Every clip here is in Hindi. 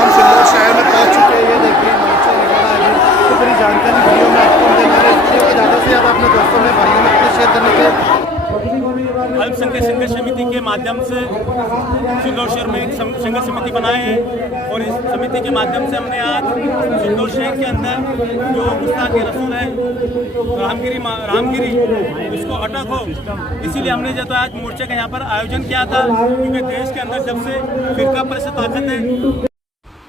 हम सिल्लोड शहर में पहुंच चुके हैं। ये देखिए मोर्चा निकला है तो पूरी जानकारी वीडियो में आपको हम देने वाले वीडियो को ज़्यादा से ज़्यादा अपने दोस्तों में भाइयों में अपने शेयर करने के अल्पसंख्यक संघर्ष समिति के माध्यम से सिल्लोड शहर में एक संघर्ष समिति बनाए हैं और इस समिति के माध्यम से हमने आज सिल्लोड शहर के अंदर जो गुस्ताख रसूल है रामगिरी उसको अटक हो, इसीलिए हमने जो आज मोर्चे का यहाँ पर आयोजन किया था, क्योंकि देश के अंदर जब से फिरका परस्त ताकत है।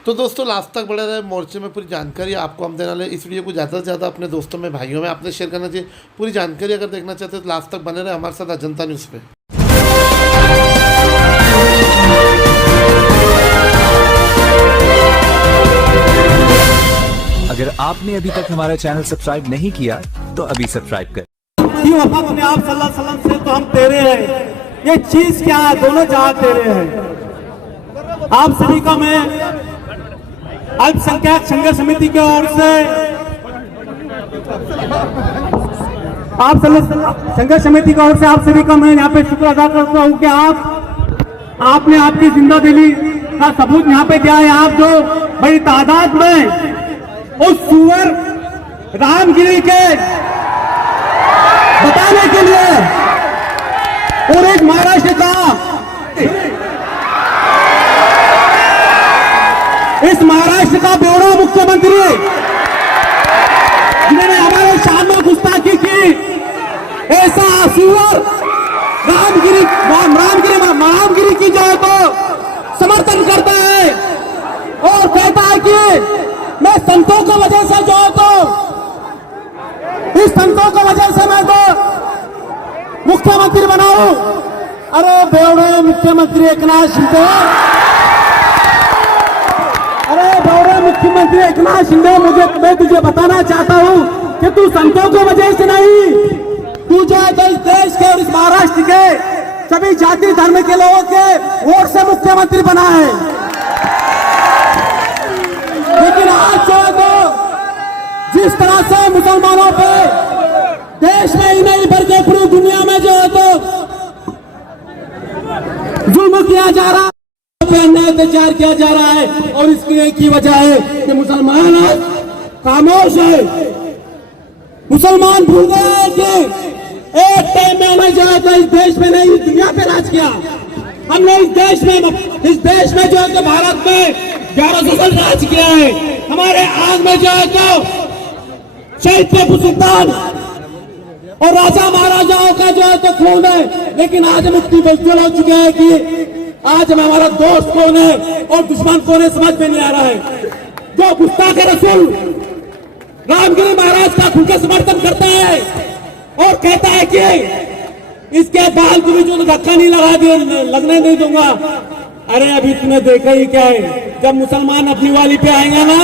तो दोस्तों लास्ट तक बड़े रहे, मोर्चे में पूरी जानकारी आपको हम देने वाले। इस वीडियो को ज़्यादा से ज़्यादा अपने दोस्तों में भाइयों में आपने शेयर करना चाहिए। पूरी जानकारी अगर देखना चाहते हैं तो लास्ट तक बने रहे हमारे साथ अजंता न्यूज़ पे। अगर आपने अभी तक हमारा चैनल सब्सक्राइब नहीं किया तो अभी सब्सक्राइब कर। अपने आप सल्लल्लाहु अलैहि वसल्लम से तो हम तेरे हैं, ये चीज क्या है, दोनों जहां तेरे हैं। आप सभी का मैं अल्पसंख्यक संघर्ष समिति की ओर से संघर्ष समिति की ओर से आप सभी का मैं यहाँ पे शुक्र अदा करता हूँ कि आपने आपकी जिंदा दिली का सबूत यहाँ पे दिया है। आप जो बड़ी तादाद में उस सुअर रामगिरी के बताने के लिए और एक महाराष्ट्र का इस महाराष्ट्र का बेवड़ा मुख्यमंत्री जिन्होंने हमारे शान में गुस्ताखी की, ऐसा सुअर रामगिरी की जो है तो समर्थन करता है और कहता है कि मैं संतों की वजह से जो है तो इस संतों की वजह से मैं तो मुख्यमंत्री बनाऊं। अरे बेवड़े मुख्यमंत्री एकनाथ शिंदे, अरे बेवड़े मुख्यमंत्री एकनाथ शिंदे, मैं तुझे बताना चाहता हूं कि तू संतों की वजह से नहीं, तू जो है तो इस देश के और इस महाराष्ट्र के सभी जाति धर्म के लोगों के वोट से मुख्यमंत्री बना है। लेकिन आज जो है तो जिस तरह से मुसलमानों पे देश में ही नहीं बल्कि पूरी दुनिया में जो है तो जुल्म किया जा रहा है, अन्याय अत्याचार किया जा रहा है, और इसकी एक ही वजह है कि मुसलमान आज खामोश है। मुसलमान भूल गए हैं कि एक टाइम में हमें जो है तो इस देश में नहीं इस दुनिया पे राज किया। हमने इस देश में जो है तो भारत में 1100 साल राज किया है। हमारे आग में जो है तो शहीद टीपू सुल्तान और राजा महाराजाओं का जो है तो खून है। लेकिन आज हम इतनी बदल हो चुके हैं कि आज हम हमारा दोस्त कौन है और दुश्मन कौन है समझ में नहीं आ रहा है। जो गुस्ताख रसूल रामगिरी महाराज का खुल के समर्थन करता है और कहता है कि इसके बाल को भी जो धक्का नहीं लगने नहीं दूंगा। अरे अभी तुमने देखा ही क्या है, जब मुसलमान अपनी वाली पे आएंगे ना,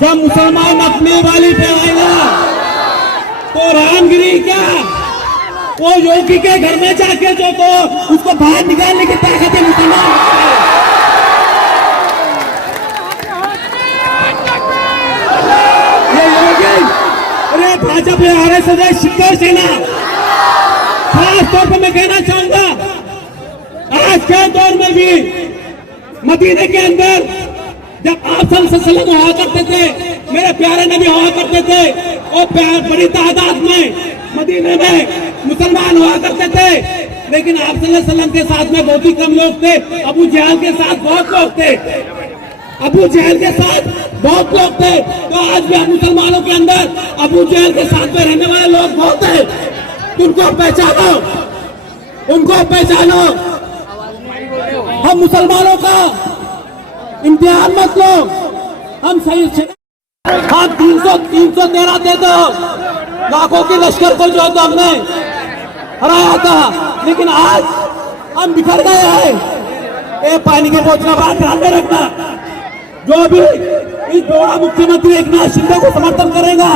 जब मुसलमान अपनी वाली पे आएगा तो रामगिरी क्या वो योगी के घर में जाके जो तो उसको बाहर निकालने की ताकत है मुसलमान। ये योगी, अरे भाजपा आरएसएस शिवसेना, खास तौर पर मैं कहना चाहूंगा आज के दौर में भी मदीने के अंदर जब आप सल्लल्लाहु हुआ करते थे, मेरे प्यारे नबी हुआ करते थे और बड़ी तादाद में मदीने में मुसलमान हुआ करते थे, लेकिन आप सल्लल्लाहु अलैहि वसल्लम के साथ में बहुत ही कम लोग थे। अबू जहल के साथ बहुत लोग थे, अबू जहल के साथ बहुत लोग थे। तो आज भी हम मुसलमानों के अंदर अबू जहल के साथ में रहने वाले लोग बहुत हैं। उनको पहचानो, उनको पहचानो। हम मुसलमानों का इम्तिहान मत लो, हम सही हम 313 दे दो लाखों के लश्कर को जो तो हमने हराया था, लेकिन आज हम बिखर गए हैं। पानी के बोतल बात ध्यान में रखना, जो भी इस बेवड़ा मुख्यमंत्री एकनाथ शिंदे को समर्थन करेगा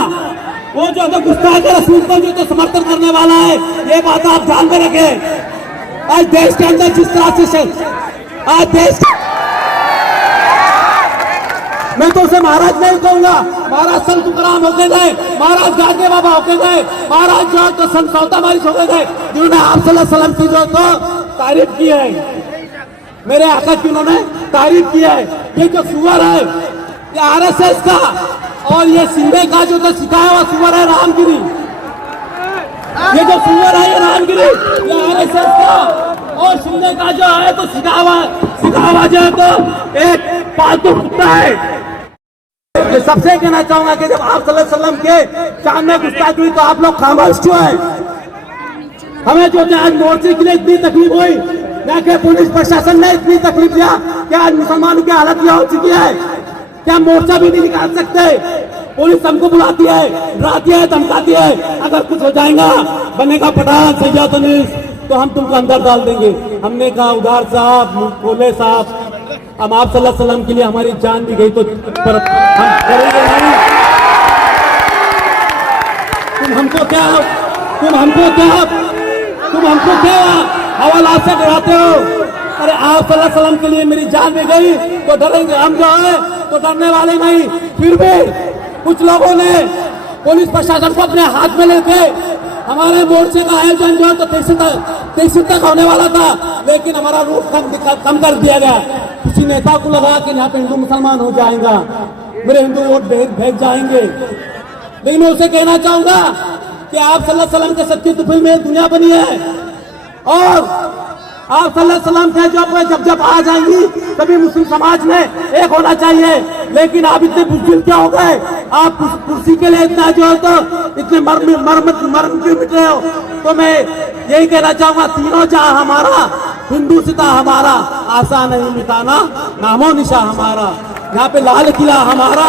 वो जो तो गुस्ताख रसूल को जो तो समर्थन करने वाला है, ये बात आप ध्यान में रखें। आज देश के अंदर जिस तरह से आज देश मैं तो उसे महाराज नहीं कहूंगा, महाराज संत तुकाराम होके गए, महाराज गागे बाबा होके गए, महाराज जो तो संत सौदा मारिश होके गए, जिन्होंने आप सल्लल्लाहु अलैहि वसल्लम की जो तो तारीफ की है। मेरे आका की उन्होंने तारीफ की है। ये जो सुअर है ये आरएसएस का और ये सिंधे का जो तो सिखाया हुआ सुअर है रामगिरी। ये जो सुअर है ये रामगिरी ये आरएसएस का और सिंधे का जो है तो सिखावा जो है तो एक पालतू कुत्ता है। ये सबसे कहना चाहूंगा कि जब आप सल्लल्लाहु अलैहि वसल्लम के सामने गुस्ताखी हुई तो आप लोग खामोश क्यों है? हमें जो आज मोर्चे के लिए इतनी तकलीफ हुई ना कि पुलिस प्रशासन ने इतनी तकलीफ दिया कि आज मुसलमानों की हालत यह हो चुकी है क्या मोर्चा भी नहीं निकाल सकते। पुलिस हमको बुलाती है, डराती है, धमकाती है, अगर कुछ हो जाएगा बनेगा पठान सैयद तो हम तुमको अंदर डाल देंगे। हमने कहा उदार साहब, कोले साहब, हम आप सल्लल्लाहु अलैहि वसल्लम के लिए हमारी जान भी गई तो पर हम करेंगे नहीं। तुम हमको क्या हवाला से डराते हो? अरे आप सल्लल्लाहु अलैहि वसल्लम के लिए मेरी जान भी गई तो डरेंगे हम जो है तो डरने वाले नहीं। फिर भी कुछ लोगों ने पुलिस प्रशासन को अपने हाथ में लेके हमारे मोर्चे का आयोजन जो है तो 23 तक होने वाला था, लेकिन हमारा रूट कम कर दिया गया। किसी नेता को लगा कि यहाँ पे हिंदू मुसलमान हो जाएगा, मेरे हिंदू वोट भेज जाएंगे। लेकिन मैं उसे कहना चाहूंगा कि आप सल्लल्लाहु अलैहि वसल्लम के सच्ची तुफिल में दुनिया बनी है और आप सल्लल्लाहु अलैहि वसल्लम के जब आ जाएंगी तभी मुस्लिम समाज ने एक होना चाहिए। लेकिन आप इतने बुज़दिल क्या हो गए? आप कुर्सी के लिए इतना जो है तो इतने मर्म क्यों मिट रहे हो? तो मैं यही कहना चाहूंगा, तीनों जहां हमारा, हिंदू सिता हमारा, आशा नहीं मिटाना नामो निशा हमारा। यहाँ पे लाल किला हमारा,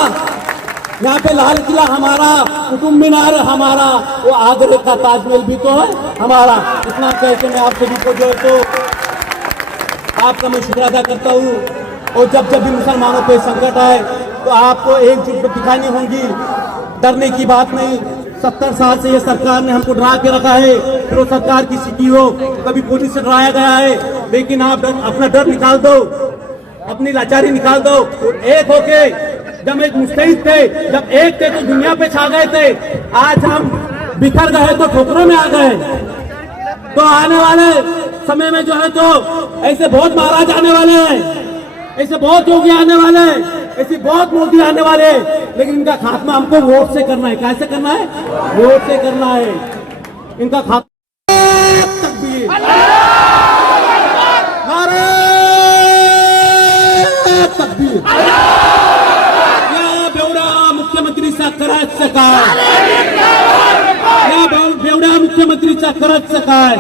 यहाँ पे लाल किला हमारा, कुतुब मीनार हमारा, वो आगरे का ताजमहल भी तो है हमारा। इतना कह के मैं आप सभी को जो है तो आपका मैं शुक्र अदा करता हूँ। और जब भी मुसलमानों पे संकट आए तो आपको एकजुट दिखानी होगी, डरने की बात नहीं। 70 साल से ये सरकार ने हमको डरा के रखा है, फिर वो सरकार किसी की हो, कभी पुलिस से डराया गया है। लेकिन आप अपना डर निकाल दो, अपनी लाचारी निकाल दो, एक होके जब एक मुस्तैद थे, जब एक थे तो दुनिया पे छा गए थे। आज हम बिखर गए तो ठोकरों में आ गए। तो आने वाले समय में जो है तो ऐसे बहुत महाराज आने वाले हैं, ऐसे बहुत योगी आने वाले हैं, ऐसे बहुत मोदी आने वाले हैं। लेकिन इनका खात्मा हमको वोट से करना है। कैसे करना है? वोट से करना है। इनका खात्मा तकबीर, नारे तकबीर। या बेवडा मुख्यमंत्रीचा करायचं काय? या बेवड्या मुख्यमंत्रीचा करायचं काय?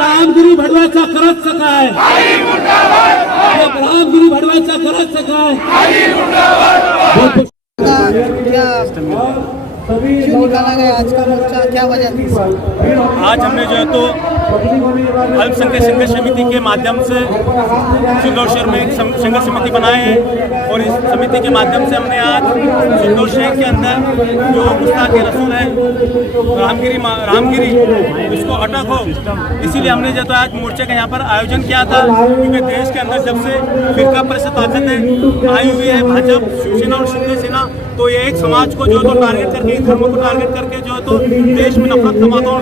रामगिरी भडवायचा करायचं काय? रामगिरी भडवायचा करायचं काय? क्यों निकाला गया आज का मोर्चा, क्या वजह थी? आज हमने जो है तो अल्पसंख्यक संघर्ष समिति के माध्यम से सिंदौर शहर में एक संघर्ष समिति बनाए हैं और इस समिति के माध्यम से हमने आज सिंदौर शहर के अंदर जो गुस्ताख रसूल है रामगिरी उसको अटक हो, इसीलिए हमने जो तो आज मोर्चे का यहाँ पर आयोजन किया था। क्योंकि देश के अंदर जब से फिरका परिषद ताकतें आई हुई है, भाजपा, शिवसेना और शिंदे सेना, तो ये एक समाज को जो तो टारगेट करके, धर्म को टारगेट करके जो है तो देश में नफरत का वातावरण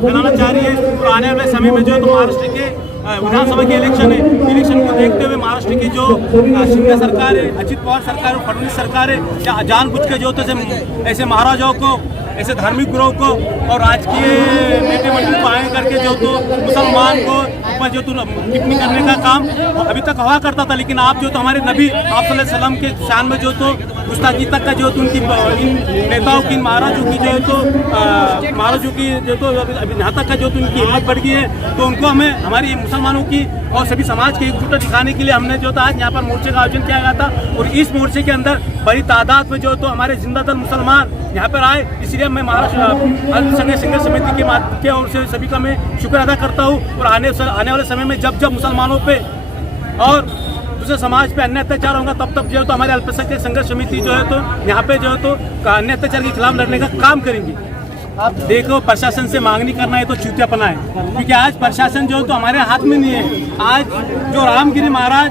फैलाना चाह रही है। और आने वाले समय में जो है तो महाराष्ट्र के विधानसभा के इलेक्शन को देखते हुए महाराष्ट्र की जो शिंदे सरकार है, अजित पवार सरकार और फडणवीस सरकार है, क्या जानबूझ के जो तो ऐसे महाराजाओं को, ऐसे धार्मिक गुरुओं को और राजकीय नेता मंडली को आए करके जो तो मुसलमान को ऊपर जो तो टिप्पणी करने का काम अभी तक हुआ करता था। लेकिन आप जो तो हमारे नबी आप सल्लल्लाहु अलैहि वसल्लम के शान में जो तो गुस्ताखी तक का जो तो उनकी इन नेताओं की, महाराजों की जो तो महाराजों की जो तो यहाँ तक का जो तो उनकी हिम्मत बढ़ गई है, तो उनको हमें हमारी मुसलमानों की और सभी समाज की एकजुटता दिखाने के लिए हमने जो था आज यहाँ पर मोर्चे का आयोजन किया गया था। और इस मोर्चे के अंदर बड़ी तादाद में जो तो हमारे जिंदा दल मुसलमान यहाँ पर आए, इसलिए मैं महाराष्ट्र अल्पसंख्यक संघर्ष समिति के ओर से सभी का मैं शुक्र अदा करता हूँ। और आने वाले समय में जब मुसलमानों पे और दूसरे समाज पे अन्य अत्याचार होगा तब जो है तो हमारे अल्पसंख्यक संघर्ष समिति जो है तो यहाँ पे जो है तो अन्य अत्याचार के खिलाफ लड़ने का काम करेंगी। आप देखो, प्रशासन से मांग नहीं करना है तो चूतियापना है, क्योंकि आज प्रशासन जो है तो हमारे हाथ में नहीं है। आज जो रामगिरी महाराज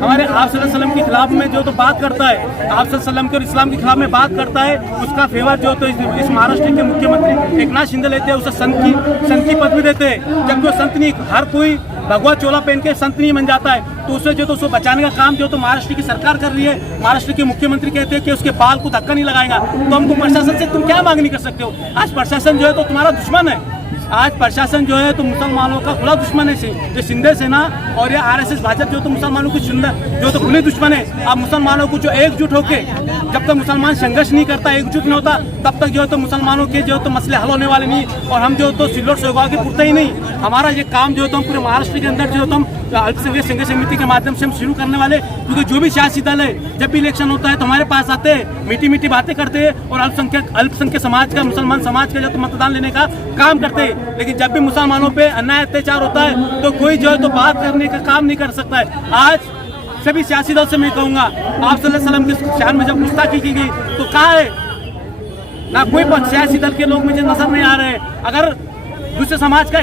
हमारे आप सल्लल्लाहु अलैहि वसल्लम के खिलाफ में जो तो बात करता है, आप सल्लल्लाहु अलैहि वसल्लम के और इस्लाम के खिलाफ में बात करता है, उसका फेवर जो तो इस महाराष्ट्र के मुख्यमंत्री एकनाथ शिंदे लेते हैं, उसे संत की पदवी देते हैं। जबकि वो संत नहीं, हर कोई भगवा चोला पहन के संत नहीं बन जाता है। तो उसे जो तो उसको बचाने का काम जो तो महाराष्ट्र की सरकार कर रही है। महाराष्ट्र के मुख्यमंत्री कहते हैं कि उसके बाल को धक्का नहीं लगाएगा। तो हमको प्रशासन से तुम क्या मांगनी कर सकते हो? आज प्रशासन जो है तो तुम्हारा दुश्मन है। आज प्रशासन जो है तो मुसलमानों का खुला दुश्मन है। ये शिंदे सेना और ये आरएसएस भाजपा जो तो मुसलमानों की जो तो खुले दुश्मन है। अब मुसलमानों को जो एकजुट होके जब तक मुसलमान संघर्ष नहीं करता, एकजुट नहीं होता, तब तक जो है तो मुसलमानों के जो तो मसले हल होने वाले नहीं। और हम जो तो सिल्लोड से के पुरते ही नहीं, हमारा ये काम जो है तो हम पूरे महाराष्ट्र के अंदर जो है तो हम अल्पसंख्यक संघर्ष समिति के माध्यम से हम शुरू करने वाले। क्योंकि जो भी सियासी दल है जब भी इलेक्शन होता है तो हमारे पास आते हैं, मीठी मीठी बातें करते हैं और अल्पसंख्यक समाज का, मुसलमान समाज का जो तो मतदान लेने का काम करते हैं। लेकिन जब भी मुसलमानों पे अन्याय अत्याचार होता है तो कोई जो है तो बात करने का काम नहीं कर सकता है। आज सभी सियासी दल से मैं कहूँगा, आप सल्लल्लाहु अलैहि वसल्लम के शान में जब गुस्ताखी की गई तो कहाँ है? ना कोई सियासी दल के लोग मुझे नजर नहीं आ रहे। अगर दूसरे समाज का